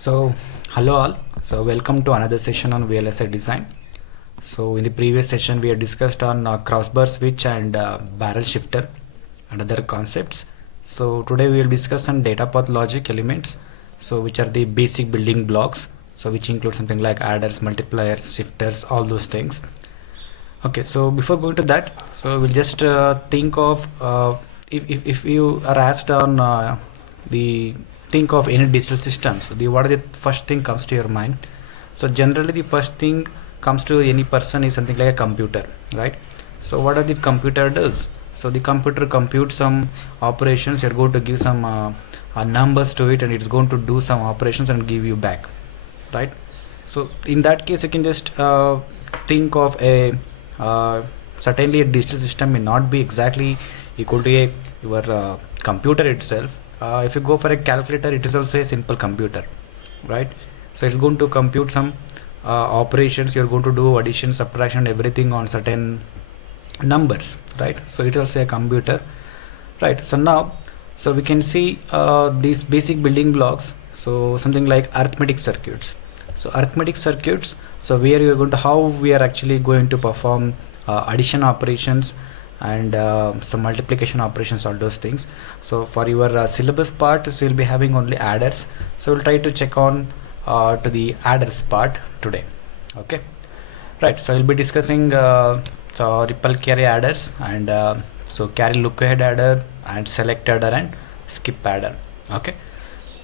So, hello all. So, welcome to another session on VLSI design. So, in the previous session, we had discussed on crossbar switch and barrel shifter and other concepts. So, today we will discuss on data path logic elements. So, which are the basic building blocks. So, which include something like adders, multipliers, shifters, all those things. Okay, so before going to that, so we'll just think of if you are asked on the think of any digital systems, the what are the first thing comes to your mind? So generally the first thing comes to any person is something like a computer, right? So what does the computer does? So the computer computes some operations. You're going to give some numbers to it, and it's going to do some operations and give you back, right? So in that case, you can just think of a certainly a digital system may not be exactly equal to your computer itself. If you go for a calculator, it is also a simple computer, right? So it's going to compute some operations. You're going to do addition, subtraction, everything on certain numbers, right? So it is also a computer, right? So now, so we can see these basic building blocks. So something like arithmetic circuits. So arithmetic circuits, so where you are going to, how we are actually going to perform addition operations and some multiplication operations, all those things. So for your syllabus part, so you'll be having only adders. So we'll try to check on to the adders part today. Okay, right. So we'll be discussing so ripple carry adders and so carry look ahead adder and select adder and skip adder. Okay,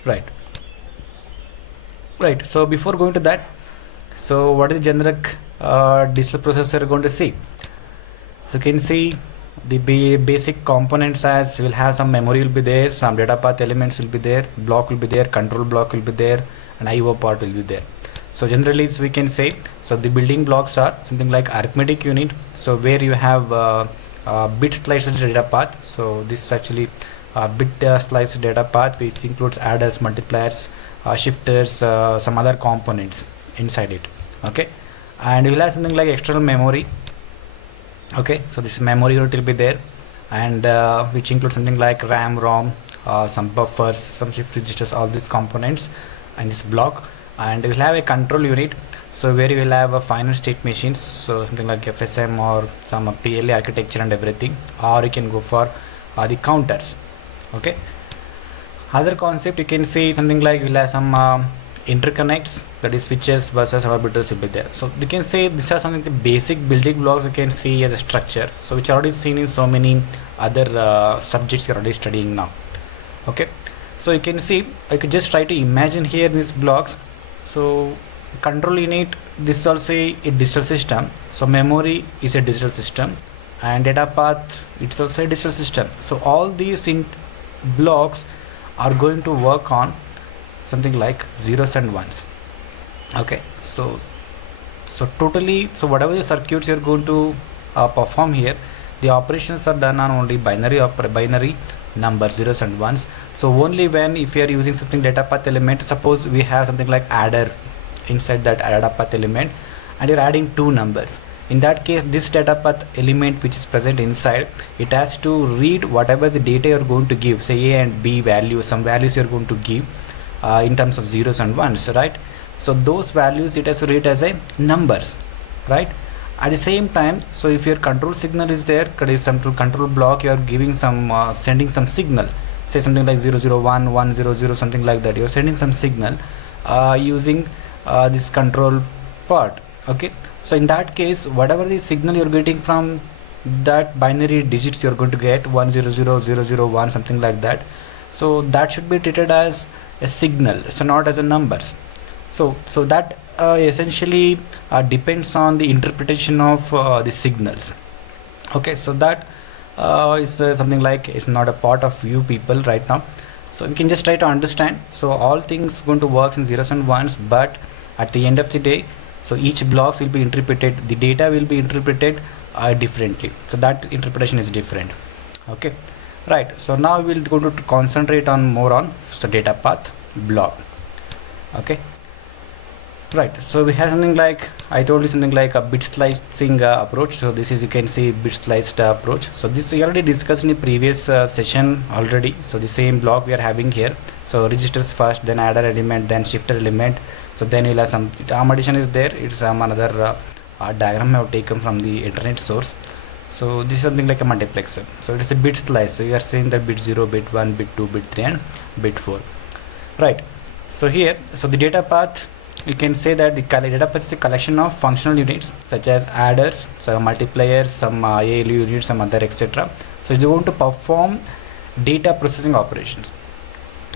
right. Right, so before going to that, so what is the generic digital processor you're going to see? So you can see the basic components as will have some memory will be there, some data path elements will be there, block will be there, control block will be there, and IO part will be there. So generally we can say, so the building blocks are something like arithmetic unit, so where you have bit sliced data path. So this is actually bit sliced data path, which includes adders, multipliers, shifters, some other components inside it. Okay, and you will have something like external memory. Okay, so this memory unit will be there, and which includes something like RAM, ROM, some buffers, some shift registers, all these components and this block. And you will have a control unit, so where you will have a final state machines, so something like FSM or some PLA architecture and everything, or you can go for the counters. Okay, other concept you can see something like you'll have some interconnects, that is switches, buses, orbitals will be there. So you can say these are something the basic building blocks you can see as a structure, so which are already seen in so many other subjects you're already studying now. Okay, so you can see, I could just try to imagine here these blocks. So control unit, this is also a digital system, so memory is a digital system, and data path, it's also a digital system. So all these blocks are going to work on something like zeros and ones. Okay, so totally, so whatever the circuits you're going to perform here, the operations are done on only binary numbers, zeros and ones. So only when, if you are using something data path element, suppose we have something like adder inside that data path element, and you're adding two numbers. In that case, this data path element which is present inside, it has to read whatever the data you're going to give, say A and B values, some values you're going to give in terms of zeros and ones, right? So those values it has to read as a numbers, right? At the same time, so if your control signal is there, some control block, you are giving some sending some signal, say something like 001 100, something like that. You are sending some signal using this control part. Okay, so in that case, whatever the signal you're getting from that binary digits, you're going to get 100 001, something like that. So that should be treated as a signal, so not as a numbers. So that essentially depends on the interpretation of the signals. Okay, so that is something like it's not a part of you people right now. So we can just try to understand. So all things going to work in zeros and ones, but at the end of the day, so each blocks will be interpreted, the data will be interpreted differently. So that interpretation is different. Okay, right. So now we'll go to concentrate on more on the data path block. Okay, right. So we have something like, I told you something like a bit slicing approach. So this is, you can see bit sliced approach. So this we already discussed in the previous session already. So the same block we are having here. So registers first, then adder element, then shifter element. So then you'll have some term addition is there. It's some another diagram I have taken from the internet source. So this is something like a multiplexer. So it is a bit slice. So you are saying that bit 0, bit 1, bit 2, bit 3 and bit 4. Right. So here, so the data path, you can say that the data path is a collection of functional units such as adders, some multipliers, some ALU units, some other etc. So it's going to perform data processing operations.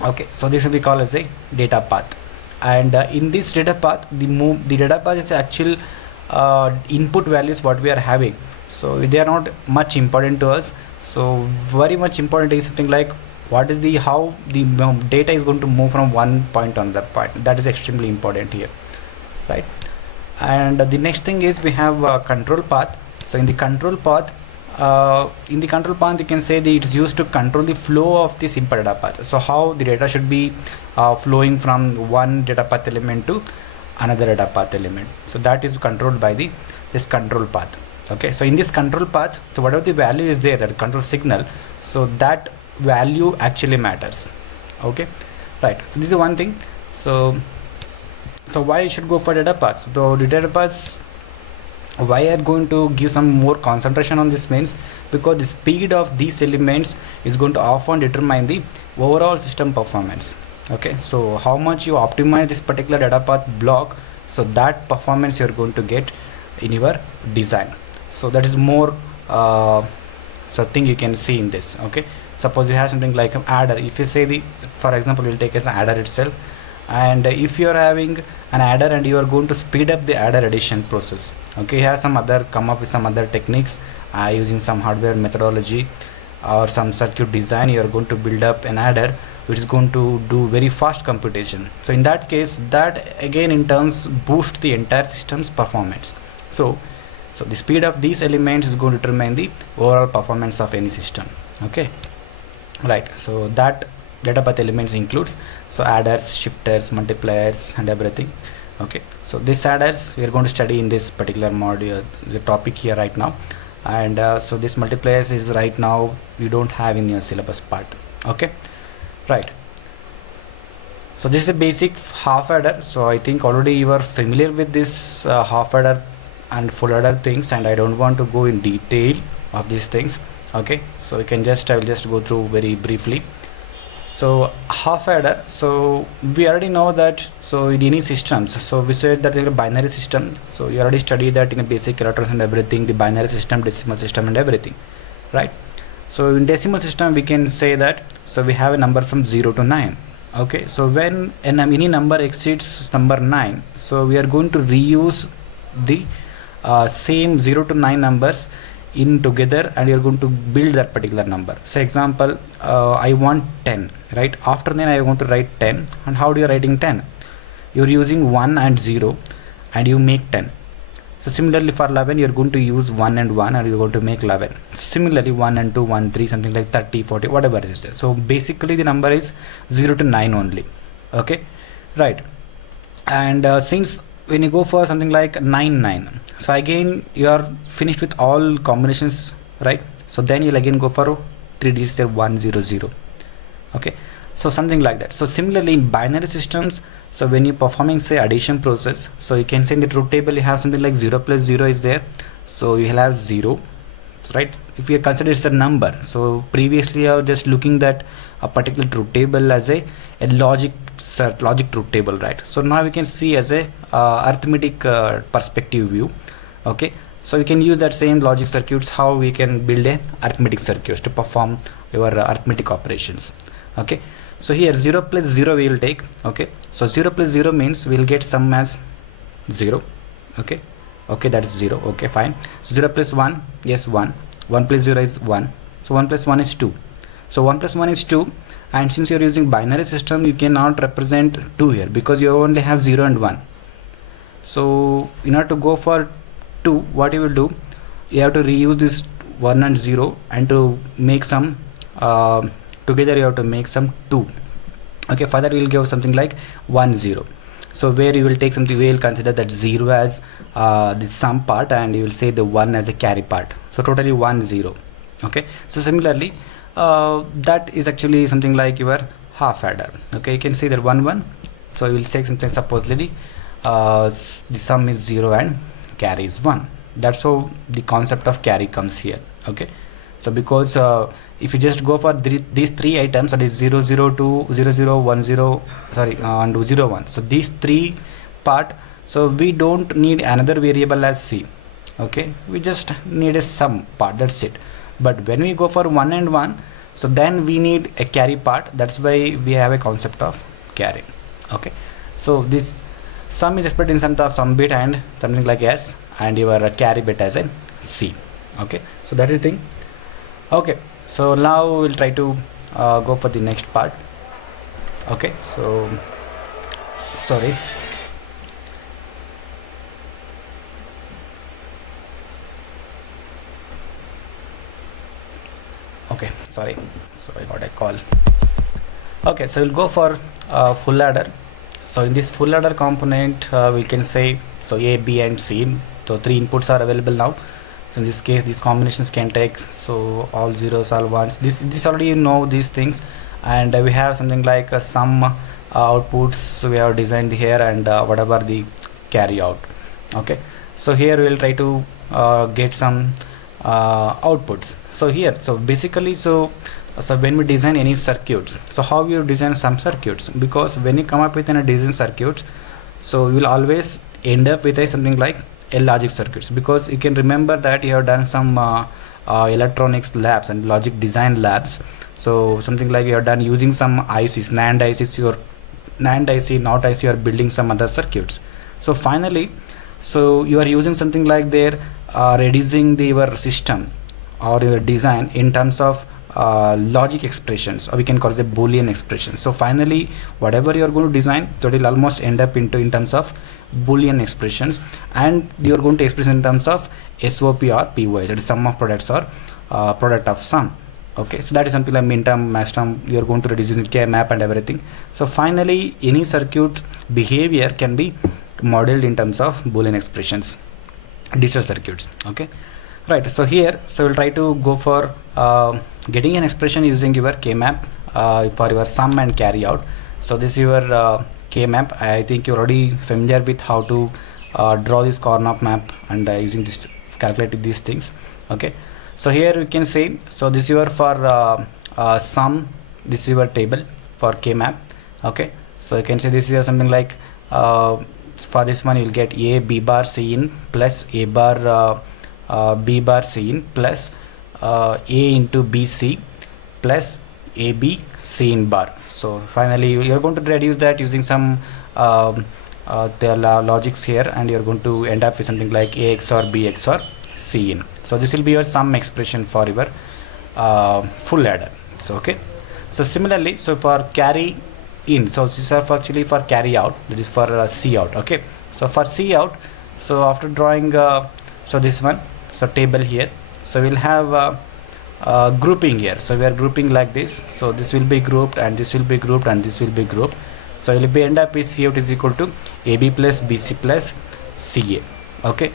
Okay, so this will be called as a data path. And in this data path, the data path is actual input values what we are having. So they are not much important to us. So very much important is something like what is the how the data is going to move from one point to another point. That is extremely important here, right? And the next thing is we have a control path. So in the control path, you can say that it's used to control the flow of this input data path. So how the data should be flowing from one data path element to another data path element. So that is controlled by this control path. Okay, so in this control path, so whatever the value is there, that control signal, so that value actually matters. Okay, right. So this is one thing. So why you should go for data paths? So the data paths, why I am going to give some more concentration on this means because the speed of these elements is going to often determine the overall system performance. Okay, so how much you optimize this particular data path block, so that performance you are going to get in your design. So that is more so thing you can see in this. Okay, suppose you have something like an adder. If you say for example, we'll take as an adder itself, and if you are having an adder and you are going to speed up the adder addition process, okay, you have come up with some other techniques using some hardware methodology or some circuit design. You are going to build up an adder which is going to do very fast computation. So in that case, that again in terms boost the entire system's performance. So the speed of these elements is going to determine the overall performance of any system. Okay, right. So that data path elements includes so adders, shifters, multipliers and everything. Okay, so these adders we are going to study in this particular module, the topic here right now. And so this multipliers is right now you don't have in your syllabus part. Okay, right. So this is a basic half adder. So I think already you are familiar with this half adder and full adder things, and I don't want to go in detail of these things. Okay, so you can I will just go through very briefly. So half adder, so we already know that, so in any systems, so we said that in a binary system, so you already studied that in a basic electronics and everything, the binary system, decimal system and everything, right? So in decimal system we can say that, so we have a number from 0 to 9. Okay, so when any number exceeds number 9, so we are going to reuse the same 0 to 9 numbers in together, and you're going to build that particular number. So example, I want 10, right? After then I want to write 10, and how do you writing 10? You're using 1 and 0 and you make 10. So similarly for 11 you're going to use 1 and 1 and you're going to make 11. Similarly 1 and 2, 1, 3, something like 30, 40, whatever is there. So basically the number is 0 to 9 only. Okay, right. And since when you go for something like 9, 9, so again you are finished with all combinations, right? So then you'll again go for 3 digits, 1, 0, 0. Okay, so something like that. So similarly in binary systems, so when you're performing say addition process, so you can say in the truth table you have something like 0 plus 0 is there, so you will have 0, right? If you consider it's a number, so previously I was just looking that a particular truth table as a logic truth table, right? So now we can see as a arithmetic perspective view. Okay, so we can use that same logic circuits, how we can build a arithmetic circuits to perform your arithmetic operations. Okay, so here 0 plus 0 we will take. Okay, so 0 plus 0 means we will get sum as 0. Okay, that is 0. Okay, fine. So 0 plus 1, yes, 1. 1 plus 0 is 1. So 1 plus 1 is 2. So 1 plus 1 is 2. And since you are using binary system, you cannot represent 2 here because you only have 0 and 1. So in order to go for 2, what you will do, you have to reuse this 1 and 0 and to make some together you have to make some 2. Okay, for that we will give something like 1, 0. So where you will take something, we will consider that 0 as the sum part and you will say the 1 as a carry part. So totally 1, 0. Okay, so similarly that is actually something like your half adder. Okay, you can see that 1 1. So you will say something, supposedly the sum is 0 and carry is 1. That's how the concept of carry comes here. Okay, so because if you just go for these three items, that is 0 0 2 0 0 1 0, sorry, and 0 1, so these three part, so we don't need another variable as c. Okay, we just need a sum part, that's it. But when we go for 1 and 1, so then we need a carry part. That's why we have a concept of carry. Okay, so this sum is expressed in terms of sum bit and something like s, and your carry bit as a c. Okay, so that is the thing. Okay, so now we'll try to go for the next part. Okay, so sorry. Okay, sorry, so I got a call. Okay, so we'll go for full adder. So in this full adder component, we can say, so A, B and C, so three inputs are available now. So in this case, these combinations can take, so all zeros, all ones, this already you know these things. And we have something like some outputs we have designed here, and whatever the carry out. Okay, so here we will try to get some outputs. So here, so basically, so when we design any circuits, so how you design some circuits, because when you come up with a design circuits, so you will always end up with a something like a logic circuits, because you can remember that you have done some electronics labs and logic design labs. So something like you have done using some ICs, NAND ICs, your NAND IC, NOT IC, you are building some other circuits. So finally, so you are using something like there, reducing your system or your design in terms of logic expressions, or we can call it a Boolean expression. So finally, whatever you are going to design, that will almost end up into in terms of Boolean expressions, and you are going to express in terms of SOP or POS, that is sum of products or product of sum. Okay, so that is something like min term, max term, you are going to reduce using K map and everything. So finally, any circuit behavior can be modeled in terms of Boolean expressions, digital circuits. Okay, right. So here, so we'll try to go for getting an expression using your K map for your sum and carry out. So this is your K map. I think you're already familiar with how to draw this Karnaugh map and using this calculating these things. Okay, so here we can say, so this is your for sum, this is your table for K map. Okay, so you can say this is something like for this one you will get A B bar C in plus A bar B bar C in plus A into BC plus AB C in bar. So finally you are going to reduce that using some the logics here, and you are going to end up with something like A XOR B XOR C in. So this will be your sum expression for your full adder. So okay, so similarly, so for carry in, so this is actually for carry out, that is for C out. Okay, so for C out, so after drawing so this one, so table here, so we'll have grouping here. So we are grouping like this, so this will be grouped and this will be grouped and this will be grouped. So it will be end up with C out is equal to AB plus BC plus CA. Okay,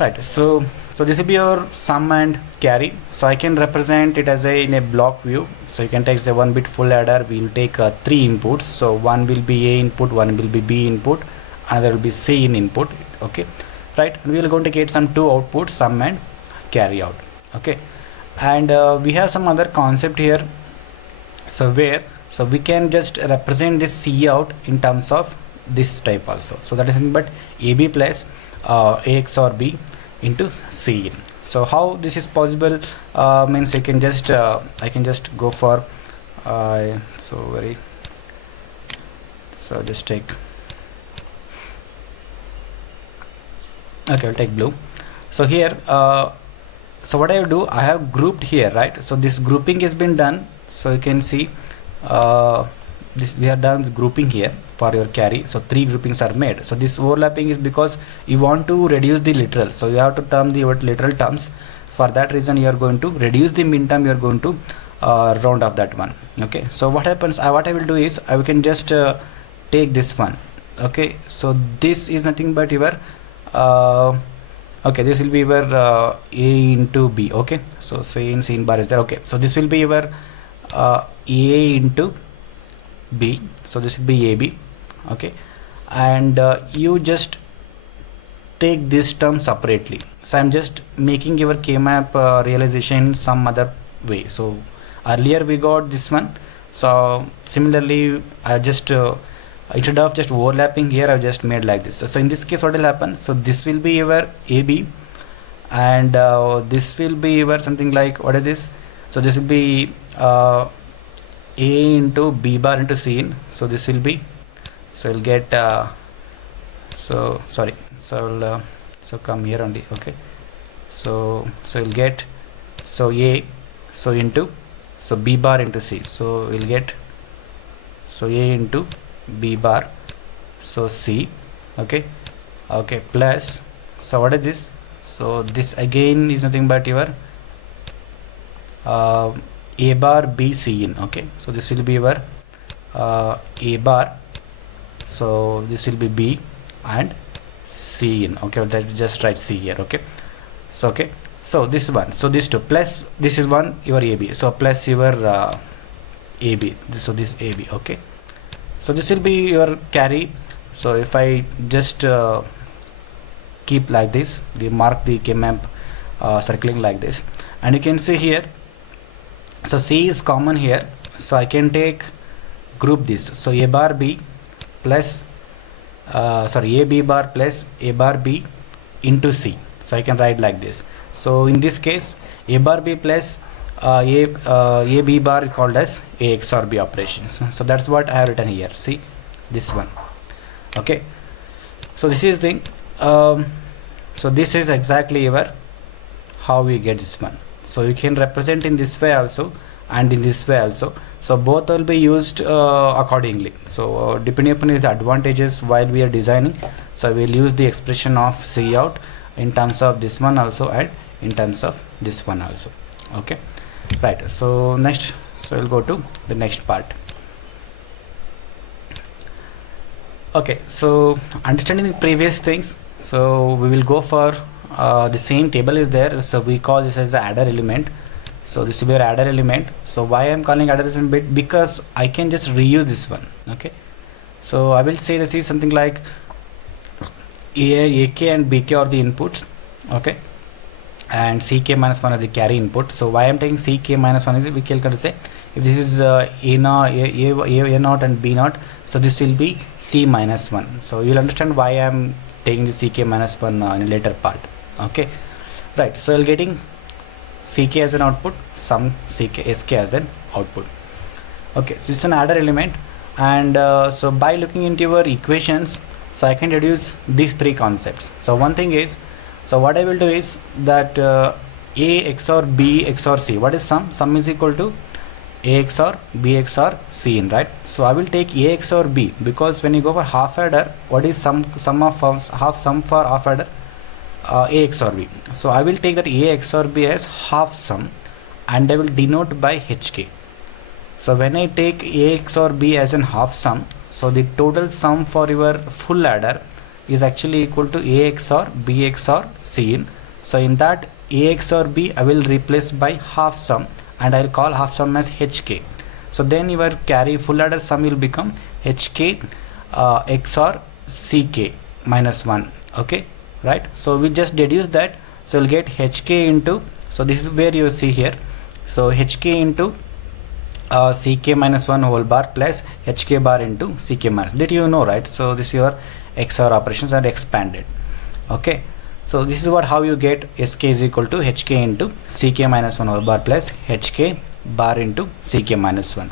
right. So this will be your sum and carry. So I can represent it as a in a block view. So you can take the 1 bit full adder, we will take 3 inputs. So one will be A input, one will be B input, another will be C in input. Okay, right, we are going to get some 2 outputs, sum and carry out. Okay, and we have some other concept here, so where, so we can just represent this C out in terms of this type also. So that is nothing but AB plus A XOR B into C in. So how this is possible means you can just I can just go for so just take, okay, I'll take blue. So here so what I do, I have grouped here, right? So this grouping has been done. So you can see this we have done grouping here for your carry. So 3 groupings are made. So this overlapping is because you want to reduce the literal, so you have to term the literal terms. For that reason you are going to reduce the min term, you are going to round off that one. Okay, so what happens, what I will do is I can just take this one. Okay, so this is nothing but your okay, this will be your A into B. Okay, so A in C in bar is there. Okay, so this will be your A into B, so this will be AB. Okay, and you just take this term separately. So I'm just making your K-map realization in some other way. So earlier we got this one, so similarly I just instead of just overlapping here, I've just made like this. So in this case, what will happen? So this will be your AB, and this will be your something like, what is this? So this will be A into B bar into C in. So this will be, so you'll get so sorry, so so come here only. Okay, so you'll get, so A, so into, so B bar into C, so we'll get, so A into B bar, so C. Okay, plus, so what is this? So this again is nothing but your A bar B C in. Okay, so this will be your A bar, so this will be B and C in. Okay, let's just write C here. Okay, so so this one, so this two, plus this is one your AB, so plus your AB, so this AB. Okay, so this will be your carry. So if I just keep like this, the mark the K-map circling like this, and you can see here, so C is common here, so I can take group this, so A bar B plus A B bar plus A bar B into C, so I can write like this. So in this case, A bar B plus A B bar called as A XOR B operations. So that's what I have written here. See this one. Okay, so this is the so this is exactly your how we get this one. So you can represent in this way also and in this way also. So both will be used accordingly. So depending upon its advantages while we are designing, so we'll use the expression of C out in terms of this one also and in terms of this one also. Okay, right. So next, so we'll go to the next part. Okay, so understanding the previous things, so we will go for the same table is there, so we call this as the adder element. So this will be our adder element. So why I'm calling adder element? Because I can just reuse this one. Okay, so I will say this is something like AK and BK are the inputs. Okay, and CK minus 1 is the carry input. So why I'm taking CK minus 1 is we can say if this is A naught and B naught, so this will be C minus 1. So you'll understand why I'm taking the CK minus 1 in a later part. Okay, right. So you're getting CK as an output, some SK as an output. Okay, so it's an adder element, and so by looking into your equations, so I can deduce these three concepts. So one thing is, so what I will do is that A XOR B XOR C. What is sum? Sum is equal to A XOR B XOR C in, right? So I will take A XOR B because when you go for half adder, what is sum for half adder? A XOR B. So I will take that A XOR B as half sum and I will denote by HK. So when I take A XOR B as an half sum, so the total sum for your full adder is actually equal to A XOR B XOR C in. So in that A XOR B I will replace by half sum and I will call half sum as HK. So then your carry full adder sum will become HK XOR CK minus 1. Okay, right? So we just deduce that, so you'll get HK into, so this is where you see here, so HK into CK minus 1 whole bar plus HK bar into CK minus, that you know, right? So this is your XOR operations are expanded. Okay, so this is what how you get SK is equal to HK into CK minus 1 whole bar plus HK bar into CK minus 1.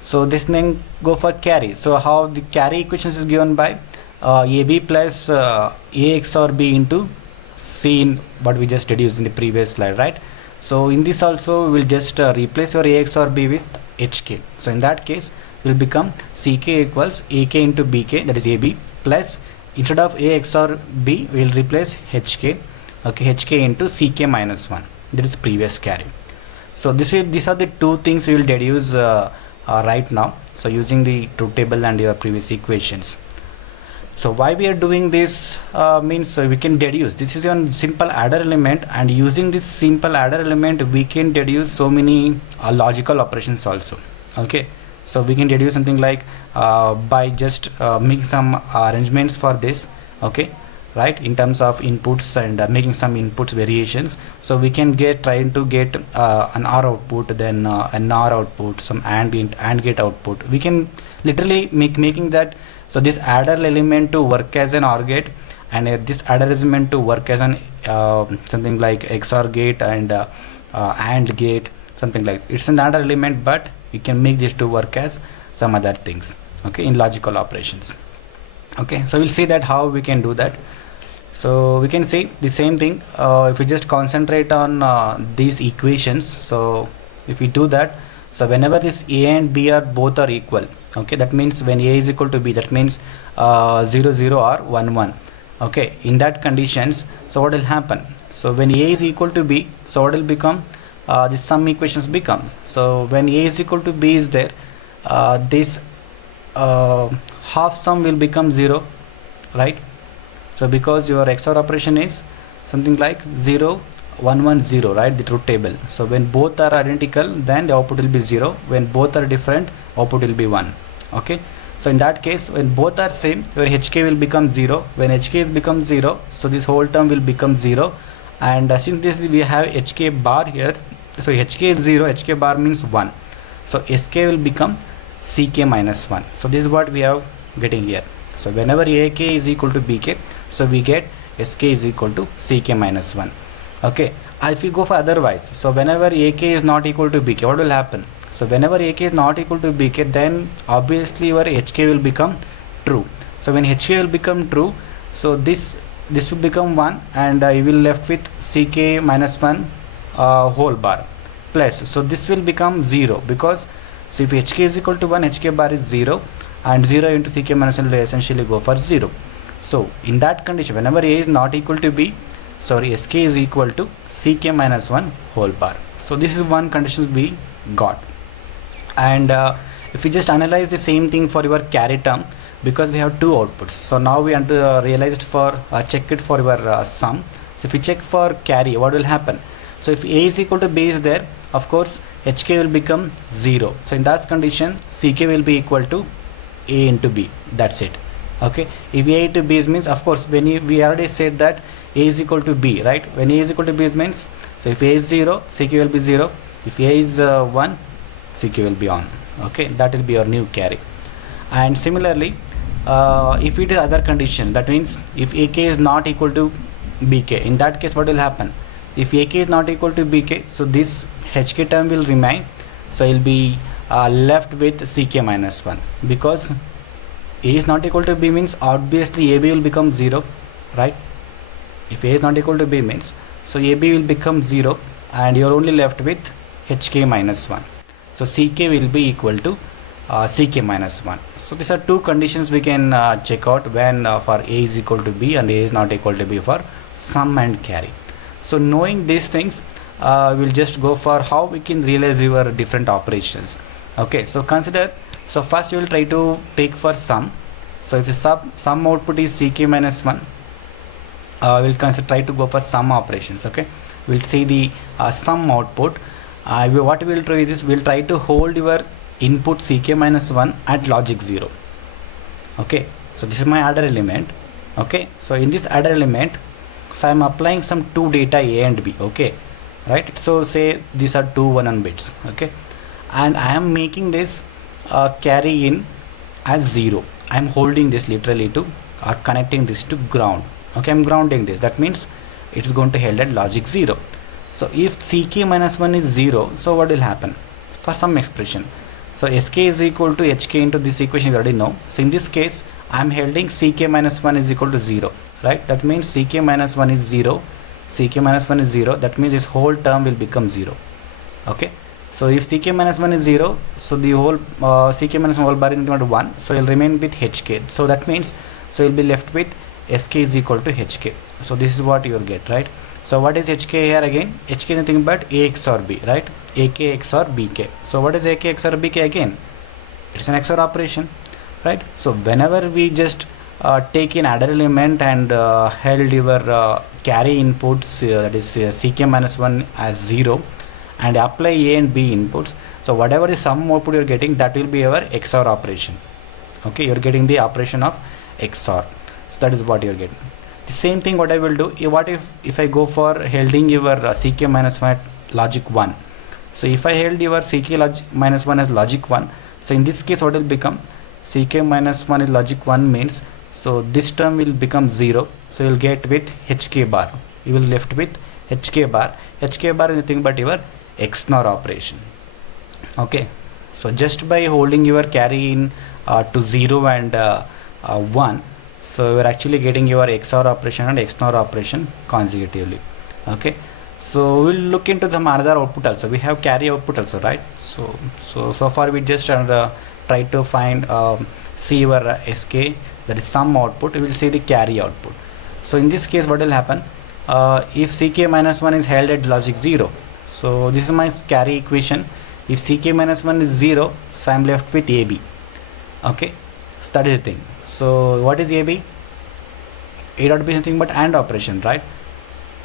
So this thing go for carry. So how the carry equations is given by AB plus A XOR B into C in what we just deduced in the previous slide, right? So in this also we will just replace your A XOR B with HK. So in that case will become CK equals AK into BK, that is AB, plus instead of A XOR B we will replace HK. Okay, HK into CK minus 1, that is previous carry. So these are the two things we will deduce right now, so using the truth table and your previous equations. So why we are doing this means so we can deduce, this is a simple adder element, and using this simple adder element we can deduce so many logical operations also. Okay, So we can deduce something like by just making some arrangements for this, okay, right, in terms of inputs and making some inputs variations. So we can trying to get an OR output, then an NOR output, some AND gate output. We can literally making that, so this adder element to work as an OR gate, and this adder element to work as an something like XOR gate and AND gate, something like it's an adder element, but you can make this to work as some other things, okay, in logical operations. Okay, so we'll see that how we can do that. So we can see the same thing if we just concentrate on these equations. So if we do that, so whenever this A and B are both are equal, okay, that means when A is equal to B, that means 0 0 or 1 1, okay, in that conditions, so what will happen? So when A is equal to B, so what will become? The sum equations become, so when A is equal to B is there, this half sum will become 0, right? So because your XOR operation is something like 0 1 1 0, right, the truth table. So when both are identical, then the output will be 0. When both are different, output will be 1. Okay, so in that case, when both are same, your HK will become 0. When HK is become 0, so this whole term will become 0. And since this we have HK bar here, so HK is 0, HK bar means 1. So SK will become CK minus 1. So this is what we are getting here. So whenever AK is equal to BK, so we get SK is equal to CK minus 1. Okay, if we go for otherwise, so whenever AK is not equal to BK, what will happen? So whenever AK is not equal to BK, then obviously your HK will become true. So when HK will become true, so this will become 1, and you will left with CK minus 1 whole bar plus, so this will become 0, because so if HK is equal to 1, HK bar is 0, and 0 into CK minus 1 will essentially go for 0. So in that condition, whenever A is not equal to B, sorry, SK is equal to CK minus 1 whole bar. So this is one condition we got. And if we just analyze the same thing for your carry term, because we have two outputs, so now we want to realized for check it for your sum. So if we check for carry, what will happen? So if A is equal to B is there, of course HK will become 0. So in that condition, CK will be equal to A into B. That's it. Okay, if A into B means, of course, when we already said that A is equal to B, right? When A is equal to B means, so if A is 0, CK will be 0. If A is 1, CK will be on. Okay, that will be your new carry. And similarly, if it is other condition, that means if AK is not equal to BK, in that case what will happen? If AK is not equal to BK, so this HK term will remain, so it will be left with CK minus 1, because A is not equal to B means obviously AB will become 0, right? If A is not equal to B means, so AB will become 0, and you are only left with HK minus 1. So CK will be equal to CK minus 1. So these are two conditions we can check out when for A is equal to B and A is not equal to B for sum and carry. So knowing these things, we'll just go for how we can realize your different operations. Okay, so consider, so first you will try to take for sum. So if the sum output is CK minus 1, we'll try to go for sum operations. Okay, we'll see the sum output. What we'll try is, we'll try to hold your input CK minus 1 at logic 0. Okay, so this is my adder element. Okay, so in this adder element, so I'm applying some two data A and B. Okay, right, so say these are two 1 1 bits. Okay, and I am making this carry in as 0. I'm holding this literally to, or connecting this to ground. Okay, I'm grounding this, that means it's going to held at logic 0. So if CK minus 1 is 0, so what will happen for some expression? So SK is equal to HK into this equation, you already know. So in this case, I'm holding CK minus 1 is equal to 0, right? That means CK minus 1 is 0, CK minus 1 is 0, that means this whole term will become 0. Okay, so if CK minus 1 is 0, so the whole CK minus 1 whole bar is equal to 1, so you'll remain with HK. So that means, so you'll be left with SK is equal to HK. So this is what you will get, right? So what is HK here again? HK is nothing but A XOR B, right? AK XOR BK. So what is AK XOR BK again? It's an XOR operation, right? So whenever we just take an adder element and held your carry inputs, that is CK minus 1 as 0, and apply A and B inputs, So whatever the sum output you're getting, that will be your XOR operation. Okay, you're getting the operation of XOR. So that is what you're getting. The same thing what I will do, what if I go for holding your CK minus 1 at logic 1. So if I held your CK minus 1 as logic 1, so in this case what will become, CK minus 1 is logic 1 means, so this term will become 0. So you'll get with HK bar. You will left with HK bar. HK bar is nothing but your XNOR operation. Okay, so just by holding your carry in to 0 and 1, so we're actually getting your XOR operation and XNOR operation consecutively. Okay, so we'll look into some another output also. We have carry output also, right? So far we just try to find see your SK, that is sum output. We will see the carry output. So in this case what will happen, if CK minus 1 is held at logic 0, so this is my carry equation. If CK minus 1 is 0, so I'm left with AB. Okay, so that is the thing. So what is AB? A dot B is nothing but AND operation, right?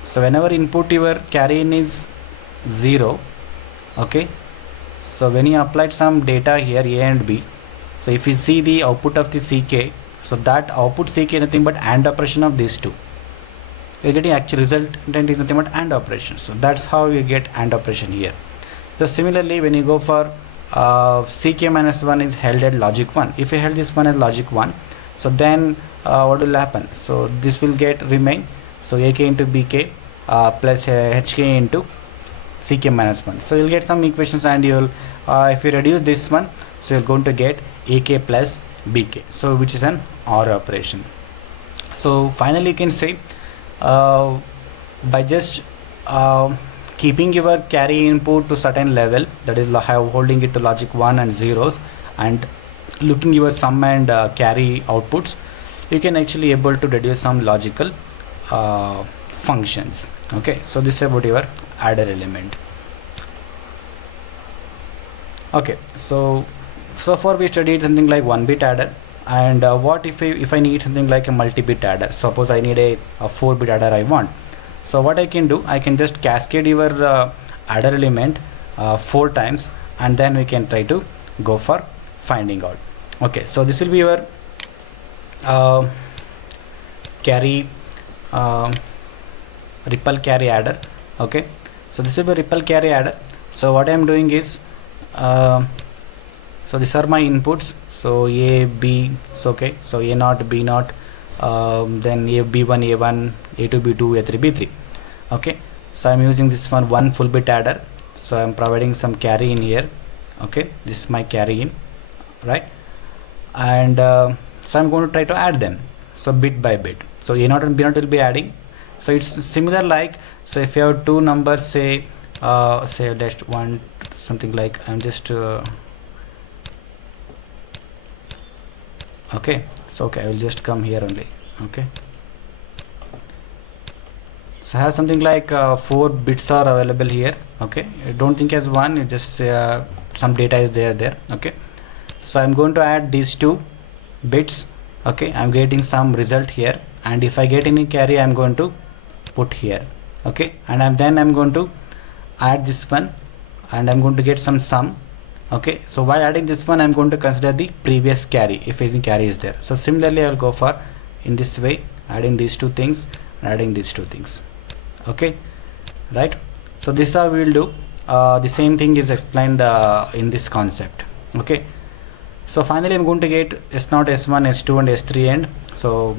So whenever input your carry in is 0, okay, so when you applied some data here A and B, so if you see the output of the CK, so that output CK is nothing but AND operation of these two. You're getting actual resultant is nothing but AND operation. So that's how you get AND operation here. So similarly, when you go for CK minus 1 is held at logic 1. If you held this one as logic 1, so then what will happen? So this will remain. So AK into BK plus HK into CK minus 1. So you'll get some equations, and you'll if you reduce this one, so you're going to get AK plus BK. So which is an OR operation. So finally you can say by just keeping your carry input to certain level, that is holding it to logic 1 and zeros, and looking your sum and carry outputs, you can actually able to deduce some logical functions. Okay, so this is about your adder element. Okay, so far we studied something like 1-bit adder, and what if I need something like a multi-bit adder? Suppose I need a 4-bit adder I want. So what I can do, I can just cascade your adder element 4 times, and then we can try to go for finding out. Okay, so this will be your carry ripple carry adder. Okay, so this will be ripple carry adder. So what I am doing is, so these are my inputs. So A, B, so okay, so A naught, B naught, then A, B1, A1, A2, B2, A3, B3. Okay, so I'm using this one full bit adder. So I'm providing some carry in here. Okay, this is my carry in, right? And so I'm going to try to add them, so bit by bit. So A naught and B naught will be adding. So it's similar like, so if you have two numbers, say dash one, something like, I'm just okay, so okay, I will just come here only. Okay, so I have something like 4 bits are available here. Okay, I don't think as one, it just some data is there. Okay, so I'm going to add these 2 bits. Okay, I'm getting some result here, and if I get any carry, I'm going to put here. Okay, and then I'm going to add this one, and I'm going to get some sum. Okay, so while adding this one, I'm going to consider the previous carry if any carry is there. So similarly, I'll go for in this way, adding these 2 things and adding these 2 things. Okay, right? So this is how we will do. The same thing is explained in this concept. Okay, so finally I'm going to get S0, S1, S2 and S3, and so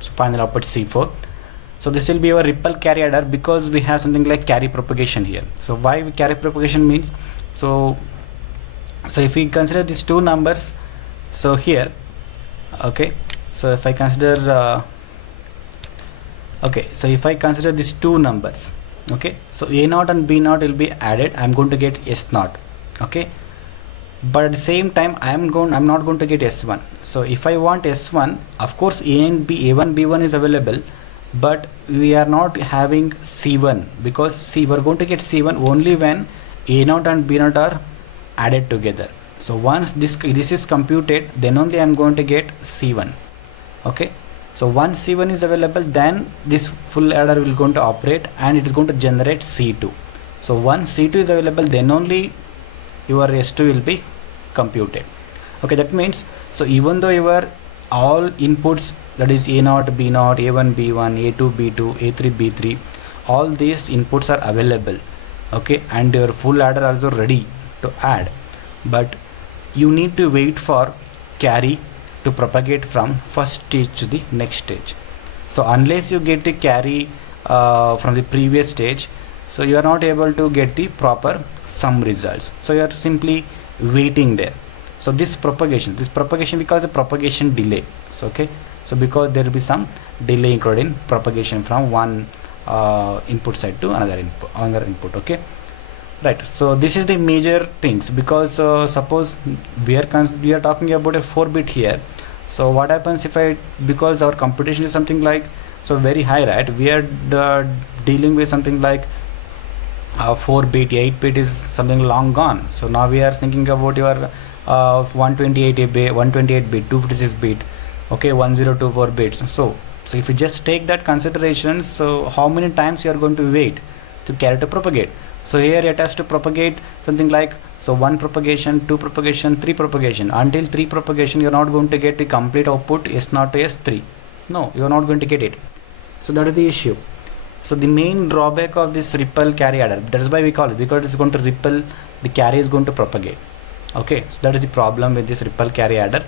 final output C4. So this will be our ripple carry adder, because we have something like carry propagation here. So why carry propagation means, so if we consider these 2 numbers, so here, okay, so if I consider okay, so if I consider these 2 numbers, okay, so A0 and B0 will be added, I'm going to get S0. Okay, but at the same time I'm not going to get S1. So if I want S1, of course A and B, A1, B1 is available, but we are not having C1, because see, we're going to get C1 only when A0 and B0 are added together. So once this is computed, then only I'm going to get C1. Okay, so once C1 is available, then this full adder will going to operate, and it is going to generate C2. So once C2 is available, then only your S2 will be computed. Okay, that means, so even though your all inputs, that is A0, B0, A1, B1, A2, B2, A3, B3, all these inputs are available, okay, and your full adder also ready to add, but you need to wait for carry to propagate from first stage to the next stage. So unless you get the carry from the previous stage, so you are not able to get the proper sum results, so you are simply waiting there. So this propagation because the propagation delay, so okay, so because there will be some delay included in propagation from one input side to another input, okay, right. So this is the major things, because suppose we are talking about a 4-bit here. So what happens if because our computation is something like so very high, right? We are dealing with something like 4-bit, 8-bit is something long gone. So now we are thinking about your 128-bit, 256-bit, okay, 1024 bits. So if you just take that consideration, so how many times you are going to wait to carry to propagate? So here it has to propagate something like, so 1 propagation, 2 propagation, 3 propagation. Until 3 propagation, you are not going to get the complete output S0 to S3. No, you are not going to get it. So that is the issue. So the main drawback of this ripple carry adder, that is why we call it, because it's going to ripple, the carry is going to propagate. Okay, so that is the problem with this ripple carry adder,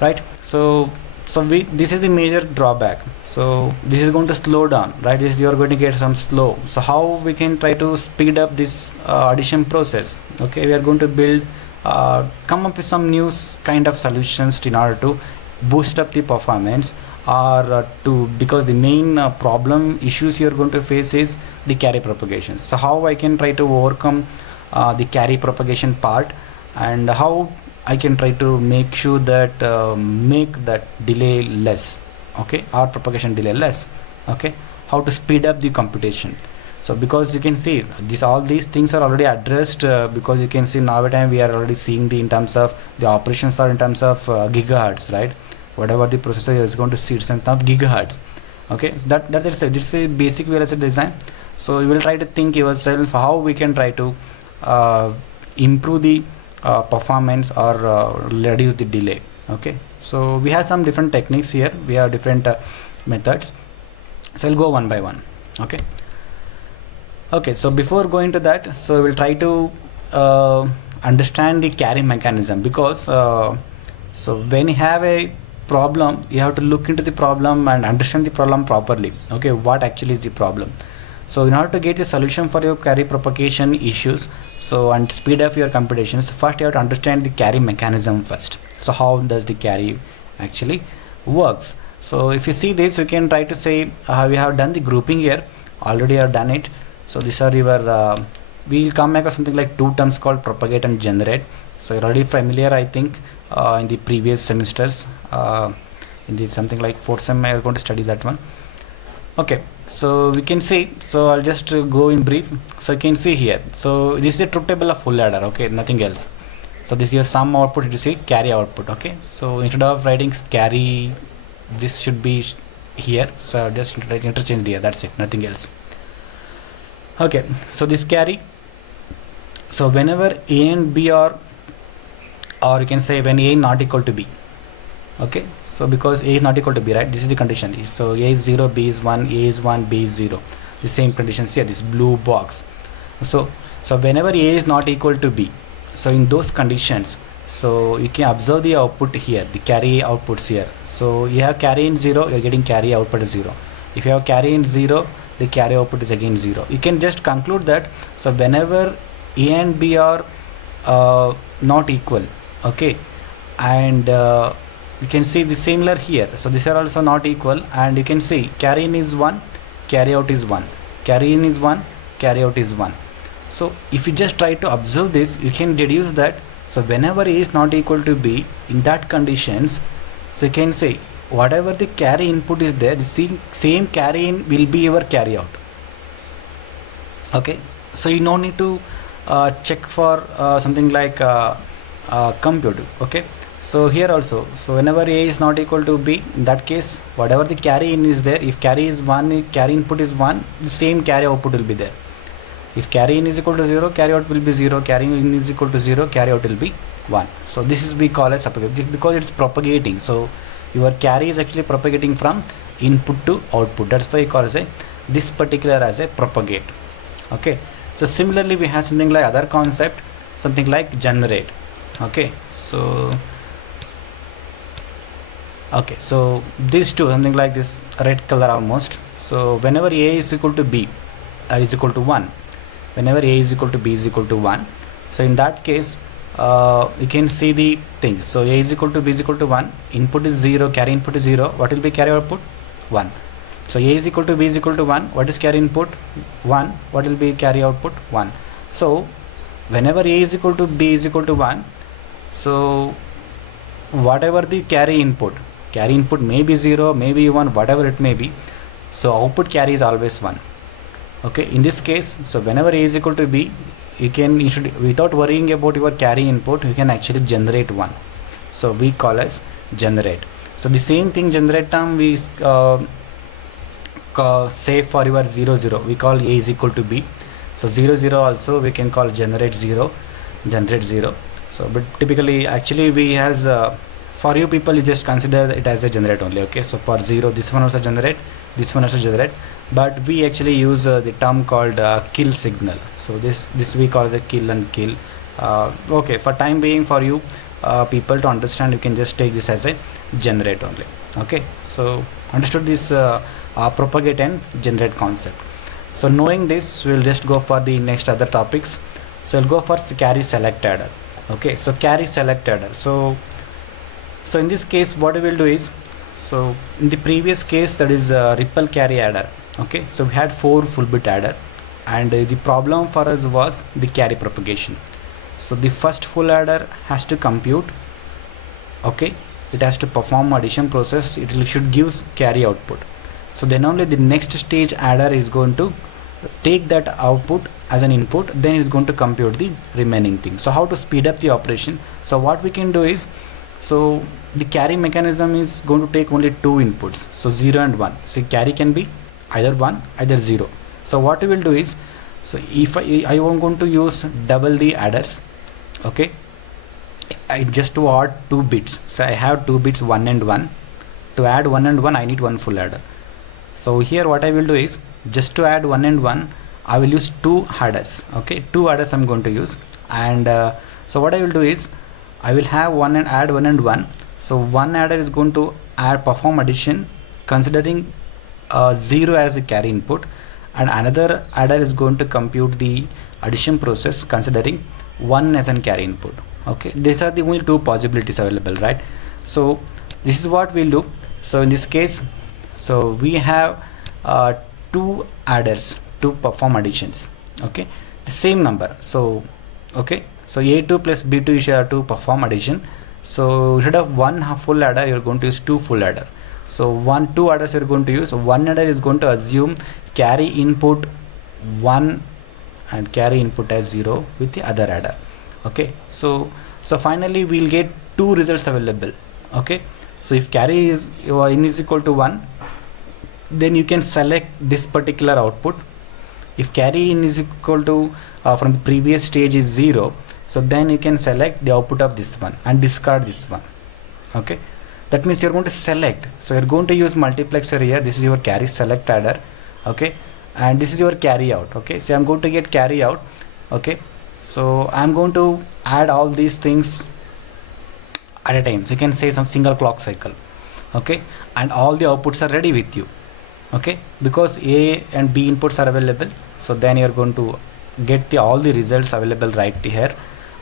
right? So this is the major drawback. So this is going to slow down, right? You are going to get some slow. So how we can try to speed up this addition process? Okay, we are going to build come up with some new kind of solutions in order to boost up the performance, or because the main problem issues you are going to face is the carry propagation. So how I can try to overcome the carry propagation part, and how I can try to make sure that make that delay less, okay, or propagation delay less, okay, how to speed up the computation. So because you can see all these things are already addressed, because you can see nowadays we are already seeing in terms of the operations are in terms of gigahertz, right? Whatever the processor is going to see, it's in terms of gigahertz. Okay, so that's it. It's a basic VLSI design. So you will try to think yourself how we can try to improve the performance or reduce the delay. Okay, so we have some different techniques here. We have different methods. So I'll go one by one. Okay, so before going to that, so we will try to understand the carry mechanism, because so when you have a problem, you have to look into the problem and understand the problem properly. Okay, what actually is the problem? So in order to get a solution for your carry propagation issues, so and speed up your computations, first you have to understand the carry mechanism first. So how does the carry actually works? So if you see this, you can try to say we have done the grouping here, already have done it. So these are your we'll come across something like 2 terms called propagate and generate. So you're already familiar, I think, in the previous semesters, in the something like 4th sem we are going to study that one. Okay, so we can see, so I'll just go in brief. So you can see here, so this is a truth table of full adder, okay, nothing else. So this is your sum output, you see carry output. Okay, so instead of writing carry, this should be here, so I'll just write interchange here, that's it, nothing else. Okay, so this carry, so whenever A and B are, or you can say when A is not equal to B. Okay, so because A is not equal to B, right, this is the condition. So A is 0, B is 1, A is 1, B is 0, the same conditions here, this blue box. So whenever A is not equal to B, so in those conditions, so you can observe the output here, the carry outputs here. So you have carry in 0, you're getting carry output is 0. If you have carry in 0, the carry output is again 0. You can just conclude that, so whenever A and B are not equal, okay, and you can see the similar here, so these are also not equal, and you can see carry in is 1, carry out is 1, carry in is 1, carry out is 1. So if you just try to observe this, you can deduce that, so whenever A is not equal to B, in that conditions, so you can say whatever the carry input is there, the same carry in will be your carry out. Okay, so you no need to check for something like compute. Okay, so here also, so whenever A is not equal to B, in that case whatever the carry in is there, if carry is 1, carry input is 1, the same carry output will be there. If carry in is equal to 0, carry out will be 0, carry in is equal to 0, carry out will be 1. So this is we call as propagating because it's propagating. So your carry is actually propagating from input to output. That's why you call as this particular as a propagate. Okay. So similarly we have something like other concept, something like generate. Okay. So these two, something like this red color almost. So whenever a is equal to b is equal to 1, whenever a is equal to b is equal to 1, so in that case you can see the things. So a is equal to b is equal to 1, input is 0, carry input is 0, what will be carry output? 1. So a is equal to b is equal to 1, what is carry input? 1, what will be carry output? 1. So whenever a is equal to b is equal to 1, so whatever the carry input may be 0, maybe 1, whatever it may be, so output carry is always 1. Okay, in this case, so whenever a is equal to b, you should, without worrying about your carry input, you can actually generate 1. So we call as generate. So the same thing, generate term we say for your 0 0, we call a is equal to b. So 0 0 also we can call generate 0. So but typically actually we has for you people, you just consider it as a generate only. Okay, so for 0 this one also generate, this one also generate, but we actually use the term called kill signal. So this we call as a kill and kill. Okay, for time being, for you people to understand, you can just take this as a generate only. Okay, so understood this propagate and generate concept. So knowing this, we'll just go for the next other topics. So we'll go for carry select adder. Okay, so carry select adder. So in this case what we will do is, so in the previous case, that is ripple carry adder. Okay, so we had 4 full bit adder, and the problem for us was the carry propagation. So the first full adder has to compute. Okay, it has to perform addition process, it should give carry output. So then only the next stage adder is going to take that output as an input, then it's going to compute the remaining thing. So how to speed up the operation? So what we can do is, so the carry mechanism is going to take only 2 inputs, so 0 and 1. So carry can be either 1, either 0. So what we will do is, so if I am going to use double the adders. Okay, I just to add 2 bits, so I have 2 bits 1 and 1. To add 1 and 1, I need 1 full adder. So here what I will do is, just to add 1 and 1, I will use 2 adders. Okay, 2 adders I'm going to use, and so what I will do is, I will have 1 and add 1 and 1. So one adder is going to perform addition considering 0 as a carry input, and another adder is going to compute the addition process considering 1 as an carry input. Okay, these are the only 2 possibilities available, right? So this is what we'll do. So in this case, so we have 2 adders to perform additions. Okay, the same number. So okay, so a2 plus b2 is to perform addition. So instead of 1 full adder, you're going to use 2 full adder. So 2 adders you're going to use. One adder is going to assume carry input 1 and carry input as 0 with the other adder. Okay, so finally we'll get 2 results available. Okay, so if carry is in is equal to 1, then you can select this particular output. If carry in is equal to from the previous stage is 0, so then you can select the output of this one and discard this one. Okay, that means you're going to select. So you're going to use multiplexer here. This is your carry select adder. Okay, and this is your carry out. Okay, so I'm going to get carry out. Okay, so I'm going to add all these things at a time. So you can say some single clock cycle. Okay, and all the outputs are ready with you. Okay, because A and B inputs are available, so then you're going to get all the results available right here.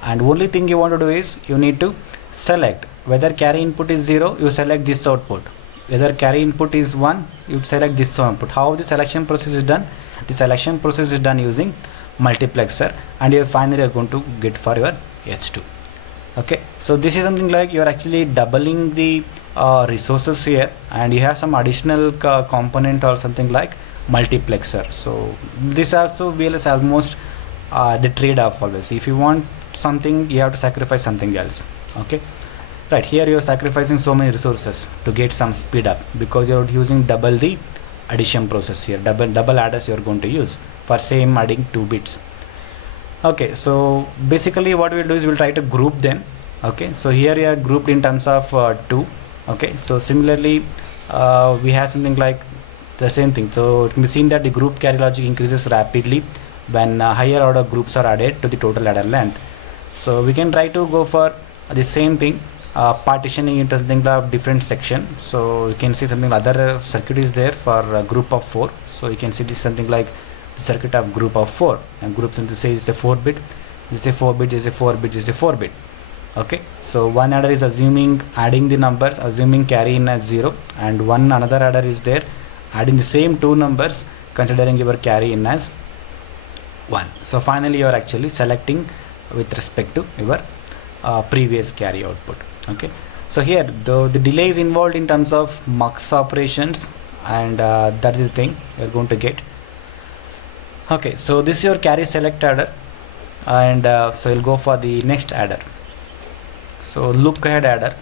And only thing you want to do is, you need to select whether carry input is 0, you select this output. Whether carry input is 1, you select this output. How the selection process is done? The selection process is done using multiplexer, and you're finally going to get for your H2. Okay, so this is something like you're actually doubling the resources here, and you have some additional component or something like multiplexer. So this also is almost the trade-off always. If you want something, you have to sacrifice something else. Okay, right, here you're sacrificing so many resources to get some speed up, because you're using double the addition process here, double adders you're going to use. for same adding 2 bits. Okay, so basically what we'll do is we'll try to group them. Okay, so here we are grouped in terms of 2. Okay, so similarly we have something like the same thing. So it can be seen that the group carry logic increases rapidly when higher order groups are added to the total adder length. So we can try to go for the same thing, partitioning into something like different section. So you can see something other circuit is there for a group of 4. So you can see this something like the circuit of group of 4, and group to say is a 4 bit, this is a 4 bit, this is a 4 bit, this is a 4 bit. Okay, so one adder is assuming adding the numbers, assuming carry in as 0, and one another adder is there adding the same 2 numbers considering your carry in as 1. So finally you are actually selecting with respect to your previous carry output. Okay, so here the delay is involved in terms of mux operations, and that is the thing you are going to get. Okay, so this is your carry select adder, and so you'll go for the next adder. So look ahead adder.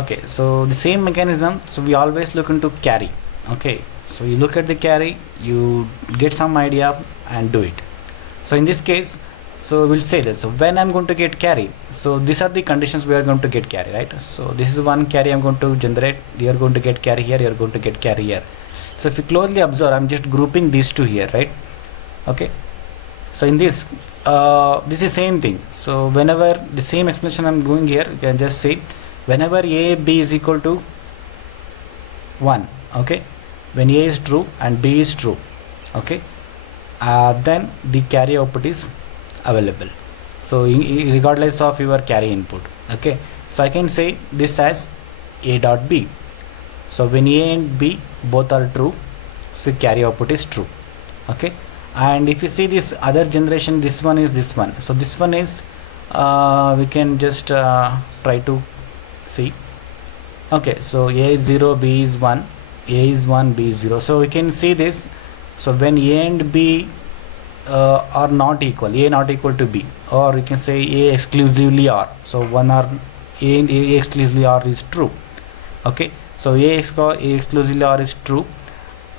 Okay, so the same mechanism, so we always look into carry. Okay, so you look at the carry, you get some idea and do it. So in this case, so we'll say that, so when I'm going to get carry, so these are the conditions we are going to get carry, right? So this is one carry I'm going to generate, you are going to get carry here, you are going to get carry here. So if you closely observe, I'm just grouping these two here, right? Okay, so in this this is same thing. So whenever the same explanation I'm doing here, you can just say whenever a b is equal to 1, okay, when a is true and b is true, okay, then the carry output is available, so regardless of your carry input. Okay, so I can say this as a dot b. So when a and b both are true, so carry output is true. Okay, and if you see this other generation, this one is this one, so this one is we can just try to see. Okay, so a is 0, b is 1, a is 1, b is 0. So we can see this. So when a and b are not equal, a not equal to b, or we can say a exclusively r, so one or a and a exclusively r is true. Okay, so a exclusively r is true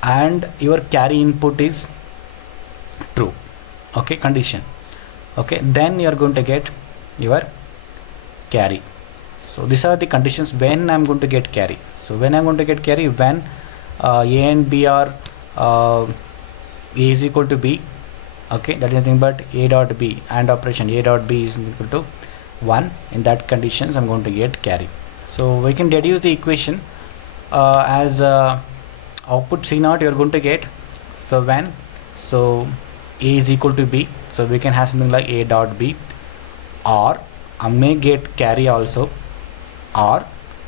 and your carry input is true. Okay, condition. Okay, then you are going to get your carry. So these are the conditions when I'm going to get carry. So when I'm going to get carry, when a and b are a is equal to b, okay, that is nothing but a dot b, and operation a dot b is equal to 1. In that conditions I'm going to get carry. So we can deduce the equation as output C0 you are going to get. So when so a is equal to b, so we can have something like a dot b, or I may get carry also, or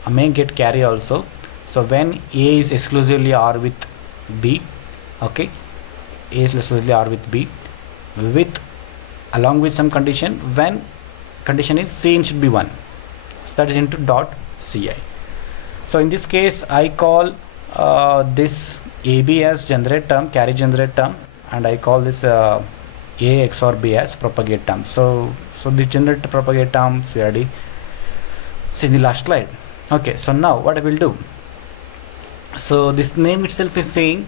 I may get carry also. So when a is exclusively r with b, okay, a is exclusively r with b, with along with some condition, when condition is c should be 1, so that is into dot ci. So in this case I call this ab as generate term, carry generate term, and I call this a XOR b as propagate term. So the generate propagate term we already see in the last slide. Okay, so now what I will do, so this name itself is saying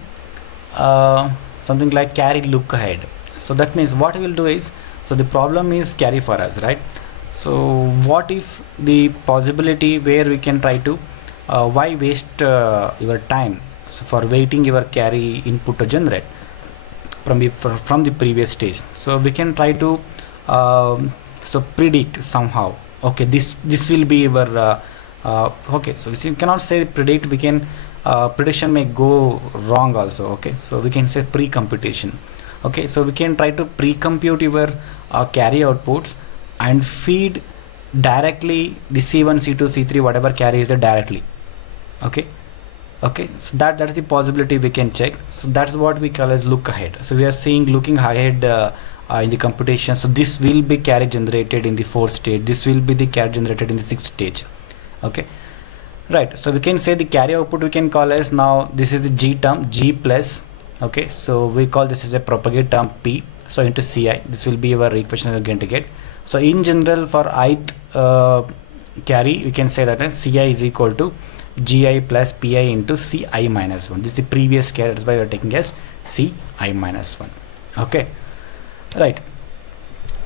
something like carry look ahead. So that means what we will do is, so the problem is carry for us, right? So what if the possibility where we can try to why waste your time so for waiting your carry input to generate from the previous stage. So we can try to so predict somehow. Okay, this will be your okay, so you cannot say predict, we can prediction may go wrong also. Okay, so we can say pre-computation. Okay, so we can try to pre-compute your carry outputs and feed directly the C1, C2, C3, whatever carry is there directly. Okay, okay, so that's the possibility we can check. So that's what we call as look ahead. So we are seeing looking ahead in the computation. So this will be carry generated in the 4th stage, this will be the carry generated in the 6th stage. Okay, right, so we can say the carry output we can call as, now this is the g term, g plus, okay, so we call this as a propagate term p, so into ci, this will be our equation we are going to get. So in general for ith carry you can say that as ci is equal to gi plus pi into ci minus 1. This is the previous carry, that's why we are taking as ci minus 1. Okay, right.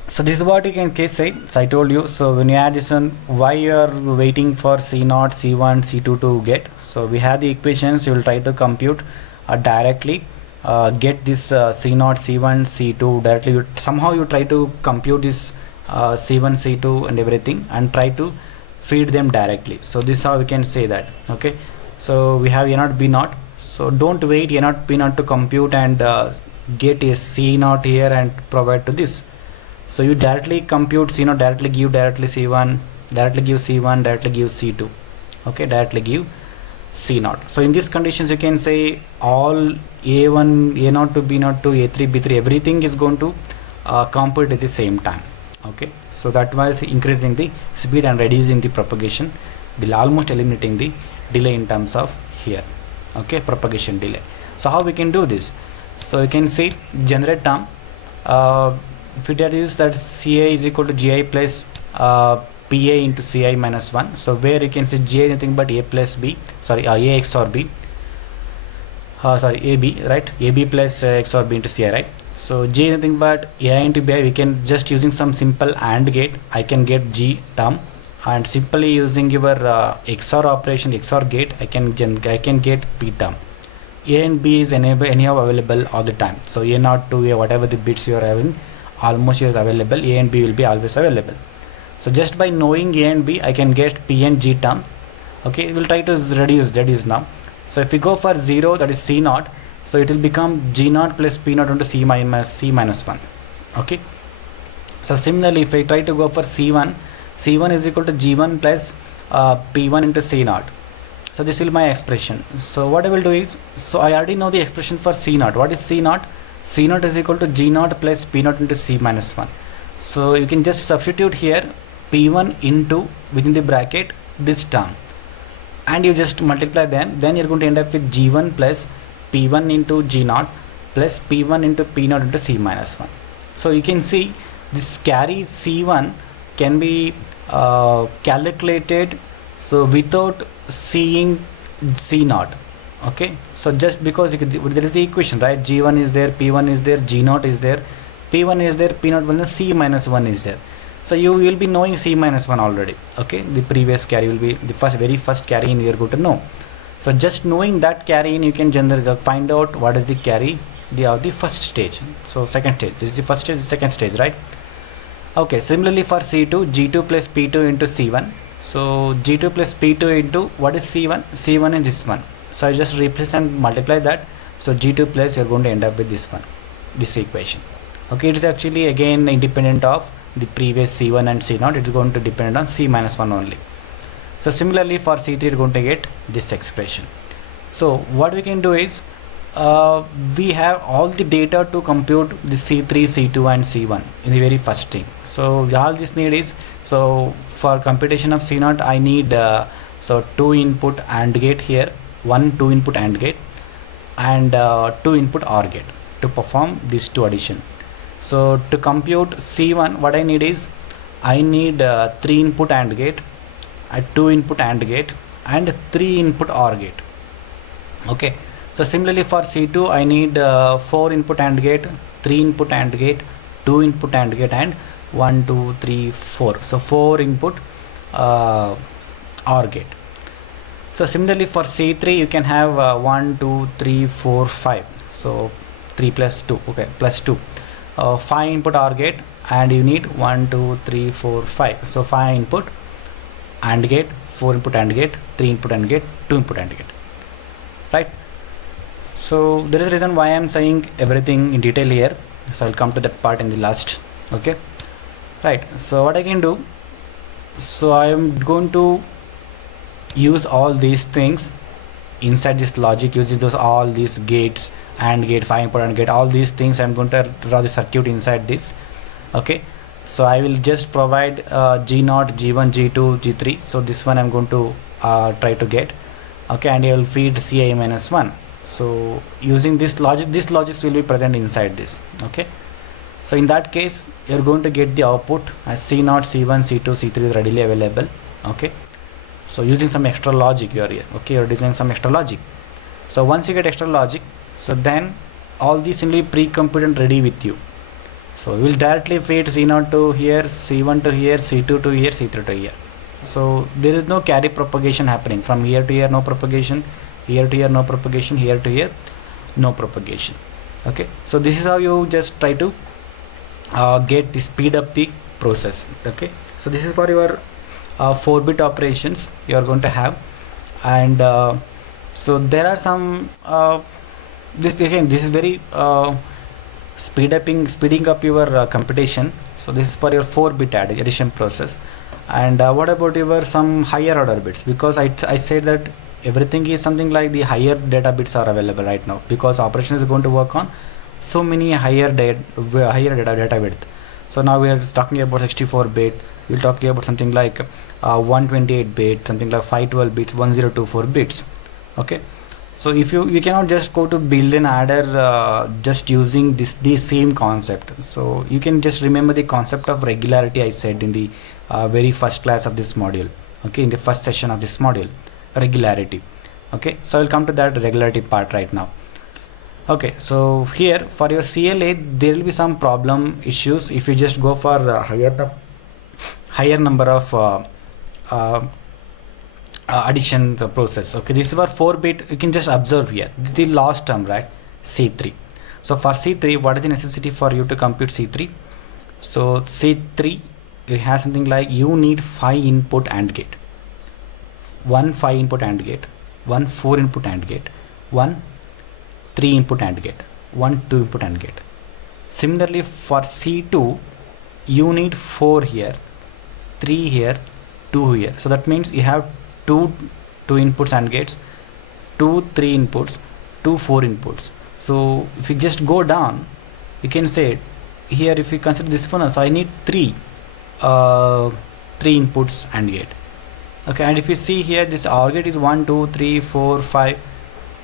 So this is what you can case say. So I told you. So when you add this one, why you are waiting for C0, C1, C2 to get? So we have the equations. You will try to compute directly. Get this C0, C1, C2 directly. Somehow you try to compute this C1, C2 and everything, and try to feed them directly. So this is how we can say that. Okay. So we have A0, B0. So don't wait A0, B0 to compute and get a C0 here and provide to this. So you directly compute C0, directly give directly C1, directly give C1, directly give C2. Okay, directly give C0. So in these conditions, you can say all A1, A0 to B0 to A3, B3, everything is going to compute at the same time. Okay, so that was increasing the speed and reducing the propagation, almost eliminating the delay in terms of here. Okay, propagation delay. So how we can do this? So you can see generate term. If it is that Ci is equal to Gi plus Pa into Ci minus 1. So where you can say Gi is nothing but A plus B, sorry, A XOR B, sorry, AB, right? AB plus XOR B into Ci, right? So G is nothing but A into B. We can just using some simple AND gate, I can get G term, and simply using your XOR operation, XOR gate, I can get P term. A and B is anyhow available all the time. So A0 to A, whatever the bits you are having, almost is available. A and B will be always available. So just by knowing A and B, I can get P and G term. Okay, we'll try to reduce now. So if we go for 0, that is C0, so it will become G0 plus P0 into C minus 1. Okay. So similarly, if I try to go for C1, C1 is equal to G1 plus P1 into C0. So this will be my expression. So what I will do is, so I already know the expression for C0. What is C0? C0 is equal to G0 plus P0 into C minus 1. So you can just substitute here P1 into within the bracket this term, and you just multiply them. Then you're going to end up with G1 plus P1 into G0 plus P1 into P0 into C minus 1. So you can see this carry C1 can be calculated so without seeing C0. Okay, so just because there is the equation, right? G1 is there, P1 is there, G0 is there, P1 is there, P0 is C minus 1 is there. So you will be knowing C minus 1 already. Okay, the previous carry will be the very first carry in you are going to know. So just knowing that carry in, you can generally find out what is the carry of the first stage. So second stage, this is the first stage, the second stage, right? Okay, similarly for C2, G2 plus P2 into C1. So G2 plus P2 into what is C1? C1 is this one. So I just replace and multiply that. So G2 plus, you're going to end up with this one, this equation. Okay, it is actually again independent of the previous C1 and C0. It is going to depend on C minus 1 only. So similarly for C3, you're going to get this expression. So what we can do is, we have all the data to compute the C3, C2 and C1 in the very first thing. So all this need is, so for computation of C0, I need so 2 input AND gate here, 2 input AND gate, and 2 input OR gate to perform these two addition. So to compute C1, what I need is, I need 3 input AND gate, a 2 input AND gate, and 3 input OR gate. Okay, so similarly for C2, I need 4 input AND gate, 3 input AND gate, 2 input AND gate, and 1 2 3 4. So 4 input OR gate. So similarly for C3, you can have 1 2 3 4 5. So 3 plus 2, okay, plus 2. 5 input OR gate, and you need 1 2 3 4 5. So 5 input AND gate, 4 input AND gate, 3 input AND gate, 2 input AND gate, right? So there is a reason why I am saying everything in detail here. So I'll come to that part in the last. Okay, right. So what I can do, so I am going to use all these things inside this logic, uses all these gates, AND gate, 5 input AND gate, all these things. I'm going to draw the circuit inside this. Okay, so I will just provide G0, G1, G2, G3. So this one I'm going to try to get. Okay, and I will feed Ci minus 1. So using this logic, these logics will be present inside this. Okay, so in that case, you're going to get the output as C0, C1, C2, C3 is readily available. Okay, so using some extra logic, you're here. Okay, you're designing some extra logic. So once you get extra logic, so then all these will be pre-computed and ready with you. So we will directly feed C0 to here, C1 to here, C2 to here, C3 to here. So there is no carry propagation happening from here to here, no propagation, here to here, no propagation, here to here, no propagation. Okay, so this is how you just try to get the speed up the process. Okay, so this is for your 4-bit operations you are going to have. And so there are some this is very speeding up your computation. So this is for your 4-bit addition process. And what about your some higher order bits? Because I said that everything is something like the higher data bits are available right now, because operation is going to work on so many higher data width. So now we are talking about 64-bit. we're talking about something like 128-bit, something like 512 bits, 1024 bits. Okay, so if you cannot just go to build an adder just using the same concept. So you can just remember the concept of regularity I said in the very first class of this module. Okay, in the first session of this module, regularity. Okay, so I'll come to that regularity part right now. Okay, so here for your CLA there will be some problem issues if you just go for higher number of addition process. Okay, this is for 4-bit. You can just observe here, this is the last term, right? C3. So for C3, what is the necessity for you to compute C3? So C3, you have something like you need 5 input AND gate, 1 5 input AND gate, 1 4 input AND gate, 1 3 input AND gate, 1 2 input AND gate. Similarly for C2, you need 4 here, 3 here, 2 here. So that means you have two inputs AND gates, 2 3 inputs, 2 4 inputs. So if you just go down, you can say here, if you consider this one, so I need 3 inputs AND gate. Okay, and if you see here, this OR gate is 1 2 3 4 5.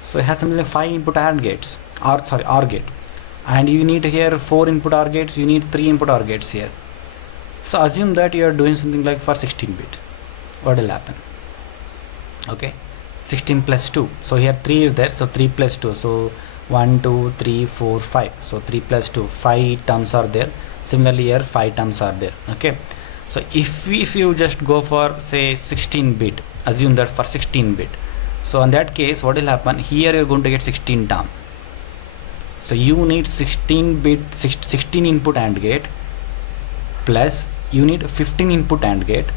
So it has something like 5 input AND gates, OR gate, and you need here 4 input OR gates, you need 3 input OR gates here. So assume that you are doing something like for 16-bit. What will happen? Okay, 16 plus 2. So here 3 is there, so 3 plus 2. So 1 2 3 4 5. So 3 plus 2, 5 terms are there. Similarly here 5 terms are there. Okay, so if you just go for say 16-bit, assume that for 16-bit. So in that case, what will happen? Here you're going to get 16 term. So you need 16-bit 16 input AND gate, plus you need 15 input AND gate,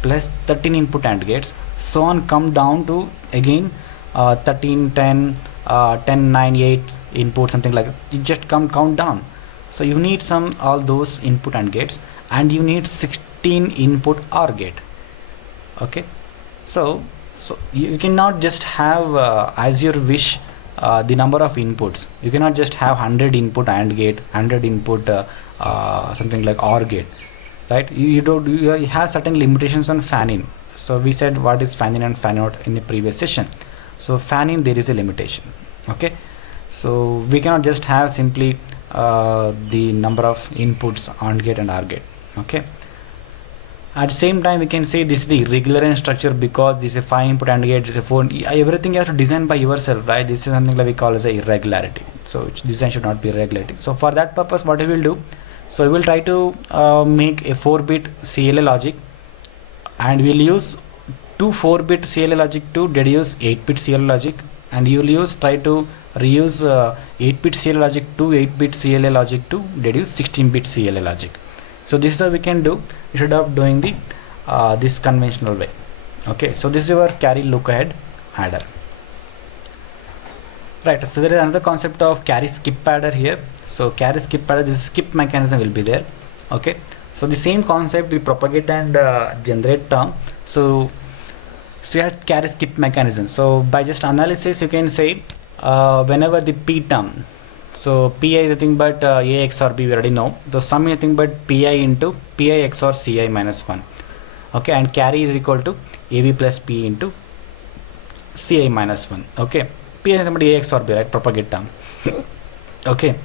plus 13 input AND gates, so on, come down to again 13 10 10 9 8 input, something like that. You just count down. So you need all those input AND gates, and you need 16 input OR gate. Okay, so you cannot just have as your wish the number of inputs. You cannot just have 100 input AND gate, 100 input something like OR gate, right? You have certain limitations on fan-in. So we said what is fan-in and fan-out in the previous session. So fan-in, there is a limitation. Okay, so we cannot just have simply the number of inputs AND gate and OR gate. Okay, at the same time we can say this is the irregular structure, because this is a 5 input AND gate, this is a 4. Everything you have to design by yourself, right? This is something that we call as a irregularity. So design should not be irregularity. So for that purpose, what we will do, so we will try to make a 4-bit CLA logic, and we will use 2 4-bit CLA logic to deduce 8-bit CLA logic, and you will try to reuse 8-bit CLA logic to 8-bit CLA logic to deduce 16-bit CLA logic. So this is how we can do instead of doing the this conventional way. Okay, so this is your carry look ahead adder. Right, so there is another concept of carry skip adder here. So carry skip adder, this skip mechanism will be there. Okay, so the same concept, the propagate and generate term. So you have carry skip mechanism. So by just analysis, you can say whenever the P term, so Pi is nothing but A XOR B, we already know. So sum is nothing but Pi into Pi XOR Ci minus 1. Okay, and carry is equal to AB plus P into Ci minus 1. Okay, P is nothing but A XOR B, right? Propagate term. Okay,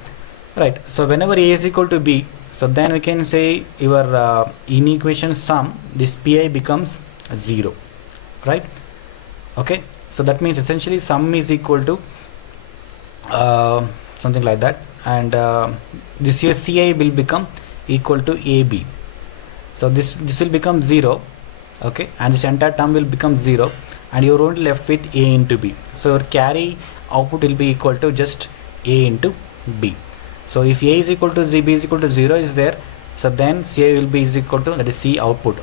right. So whenever A is equal to B, so then we can say your inequation sum, this Pi becomes 0, right? Okay, so that means essentially sum is equal to something like that, and this here Ci will become equal to AB. So this will become 0, okay, and this entire term will become 0, and you're only left with A into B. So your carry output will be equal to just A into B. So if A is equal to Z, B is equal to 0 is there, so then Ci will be is equal to, that is C output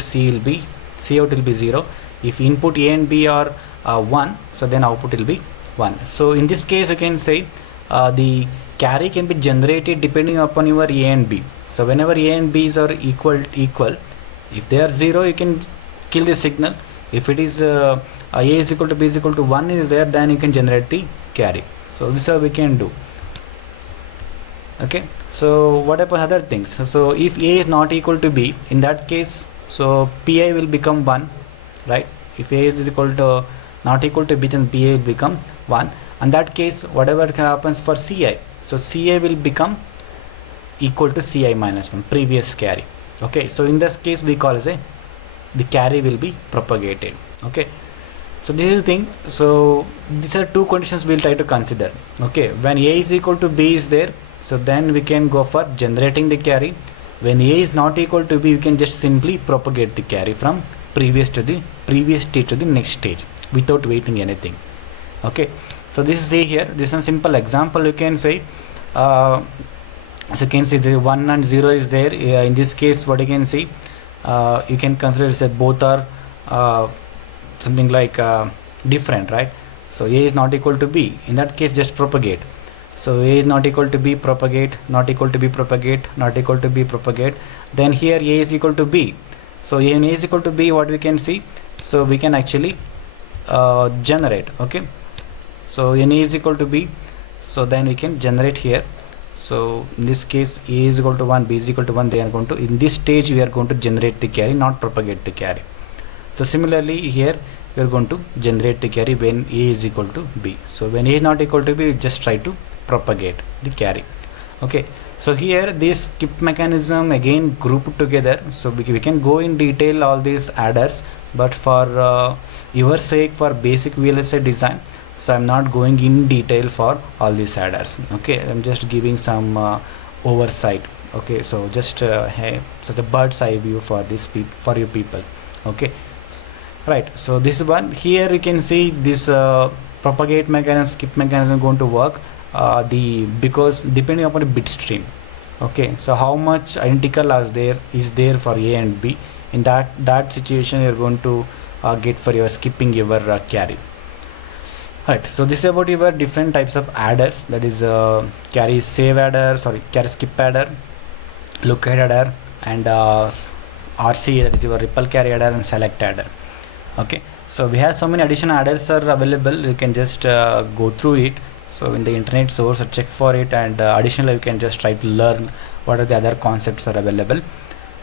C will be, C out will be 0. If input A and B are 1, so then output will be 1. So in this case you can say the carry can be generated depending upon your A and B. So whenever A and B's are equal, if they are 0, you can kill the signal. If it is A is equal to B is equal to 1 is there, then you can generate the carry. So this is how we can do. Okay, so what about other things? So if A is not equal to B, in that case, so Pi will become 1, right? If A is equal to not equal to B, then Pi will become 1. And that case, whatever happens for Ci, so Ci will become equal to Ci minus 1, previous carry. Okay, so in this case we call as the carry will be propagated. Okay, so this is the thing. So these are two conditions we'll try to consider. Okay, when A is equal to B is there, so then we can go for generating the carry. When A is not equal to B, we can just simply propagate the carry from previous stage to the next stage without waiting anything. Okay, so this is A here. This is a simple example. You can say so you can see the 1 and 0 is there. In this case, what you can see, you can consider that both are something like different, right? So A is not equal to B. In that case, just propagate. So A is not equal to B, propagate, not equal to B, propagate, not equal to B, propagate. Then here A is equal to B. So when A is equal to B, what we can see? So we can actually generate. Okay, so when A is equal to B, so then we can generate here. So in this case, A is equal to 1, B is equal to 1, they are going to, in this stage we are going to generate the carry, not propagate the carry. So similarly here we are going to generate the carry when A is equal to B. So when A is not equal to B, we just try to propagate the carry. Okay, so here this skip mechanism again grouped together. So we can go in detail all these adders, but for your sake, for basic VLSI design, so I'm not going in detail for all these adders. Okay, I'm just giving some oversight. Okay, so just hey, so the bird's eye view for this for you people. Okay, right, so this one here you can see this propagate mechanism, skip mechanism going to work because depending upon the bit stream. Okay, so how much identical is there for A and B, in that situation you're going to get for your skipping your carry. Right, so this is about your different types of adders, that is carry save adder, carry skip adder, look ahead adder, and RC, that is your ripple carry adder, and select adder. Okay, so we have so many additional adders are available. You can just go through it. So in the internet source, check for it, and additionally you can just try to learn what are the other concepts are available.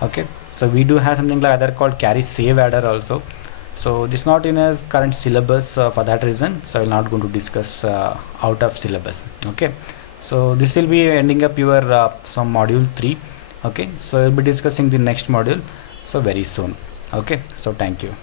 Okay, so we do have something like other called carry save adder also. So this is not in a current syllabus for that reason, so I'm not going to discuss out of syllabus. Okay, so this will be ending up your some module 3. Okay, so we'll be discussing the next module so very soon. Okay, so thank you.